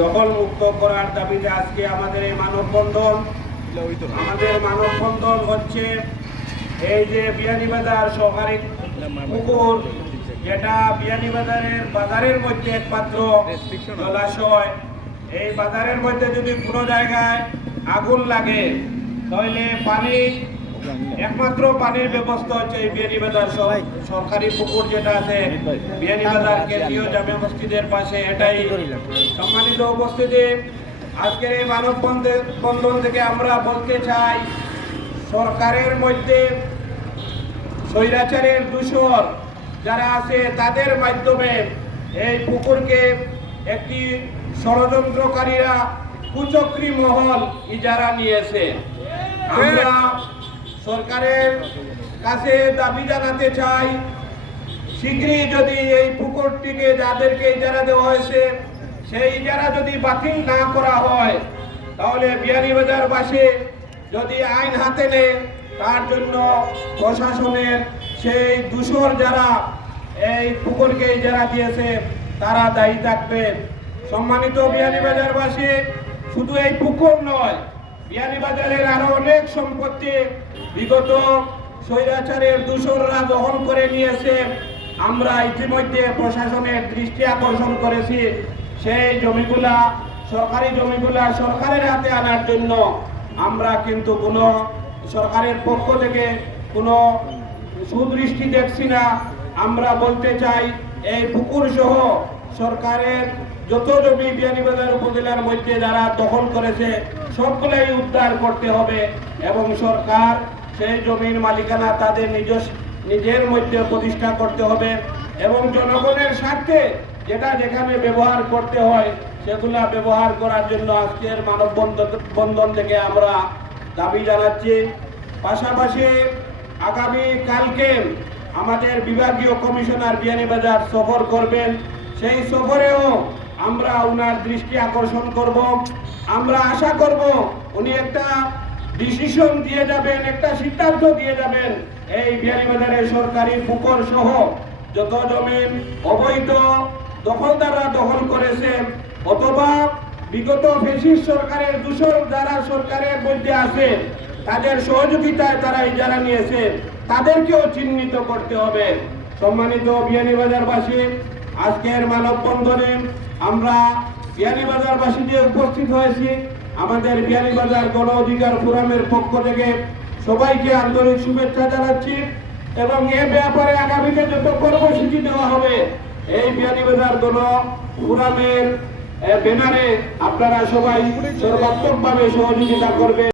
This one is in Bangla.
দখল মুক্ত করার দাবিতে আজকে আমাদের এই মানববন্ধন, আমাদের মানববন্ধন হচ্ছে এই যে বিয়ানীবাজার সরকারি পুকুর, যেটা বিয়ানীবাজারের বাজারের মধ্যে একমাত্র জলাশয়। এই বাজারের মধ্যে যদি কোনো জায়গায় আগুন লাগে, তাহলে পানি একমাত্র পানির ব্যবস্থা হচ্ছে এই বিয়ানীবাজার সর- সরকারি পুকুর যেটা আছে বিয়ানীবাজার কেন্দ্রীয় জামে মসজিদের পাশে এটাই সম্মানিত উপস্থিতি। আজকের এই মানব বন্ধে- বন্ধন থেকে আমরা বলতে চাই সরকারের মধ্যে স্বৈরাচারের দূষণ যারা আছে তাদের মাধ্যমে এই পুকুরকে একটি ষড়যন্ত্রকারীরা কুচক্রী মহল ইজারা নিয়েছে। আমরা সরকারের কাছে দাবি জানাতে চাই শীঘ্রই যদি এই পুকুরটিকে যাদেরকে ইজারা দেওয়া হয়েছে, সেই ইজারা যদি বাতিল না করা হয়, তাহলে বিয়ানীবাজার বাসী যদি আইন হাতে নেয়, তার জন্য প্রশাসনের সেই দূষর যারা এই পুকুরকে ইজারা দিয়েছে, তারা দায়ী থাকবে। সম্মানিত বিয়ানীবাজারবাসী, শুধু এই পুকুর নয় বিয়ানীবাজারের আরও অনেক সম্পত্তি বিগত স্বৈরাচারের দূষণরা দখল করে নিয়েছে। আমরা ইতিমধ্যে প্রশাসনের দৃষ্টি আকর্ষণ করেছি। সেই জমিগুলা, সরকারি জমিগুলা সরকারের হাতে আনার জন্য আমরা কিন্তু কোনো সরকারের পক্ষ থেকে কোনো সুদৃষ্টি দেখছি না। আমরা বলতে চাই, এই পুকুর সহ সরকারের যত জমি বিয়ানীবাজার উপজেলার মধ্যে যারা দখল করেছে, সবগুলাই উদ্ধার করতে হবে এবং সরকার সেই জমির মালিকানা তাদের নিজস্ব নিজের মধ্যে প্রতিষ্ঠা করতে হবে এবং জনগণের স্বার্থে যেটা যেখানে ব্যবহার করতে হয়, সেগুলা ব্যবহার করার জন্য আজকের মানববন্ধন বন্ধন থেকে আমরা দাবি জানাচ্ছি। পাশাপাশি আগামী কালকে আমাদের বিভাগীয় কমিশনার বিয়ানীবাজার সফর করবেন। সেই সফরেও আমরা ওনার দৃষ্টি আকর্ষণ করব। আমরা আশা করব উনি একটা ডিসিশন দিয়ে যাবেন, একটা সিদ্ধান্ত দিয়ে যাবেন। এই বিয়ানীবাজারের সরকারি পুকুর সহ যত জমিন অবৈধ, দখলদাররা দখল করেছে, অথবা বিগত ফেসিস সরকারের দূষণ যারা সরকারের মধ্যে আছে, তাদের সহযোগিতায় তারা ইজারা নিয়েছে, তাদেরকেও চিহ্নিত করতে হবে। সম্মানিত বিয়ানীবাজারবাসী আজকের মানববন্ধনে আমরা বিয়ানীবাজারবাসী যে উপস্থিত হয়েছি। আমাদের বিয়ানীবাজার গণ অধিকার ফোরামের পক্ষ থেকে সবাইকে আন্তরিক শুভেচ্ছা জানাচ্ছি এবং এ ব্যাপারে আগামীতে যত কর্মসূচি দেওয়া হবে, এই বিয়ানীবাজার গণ ফোরামের ব্যানারে আপনারা সবাই সর্বাত্মকভাবে সহযোগিতা করবেন।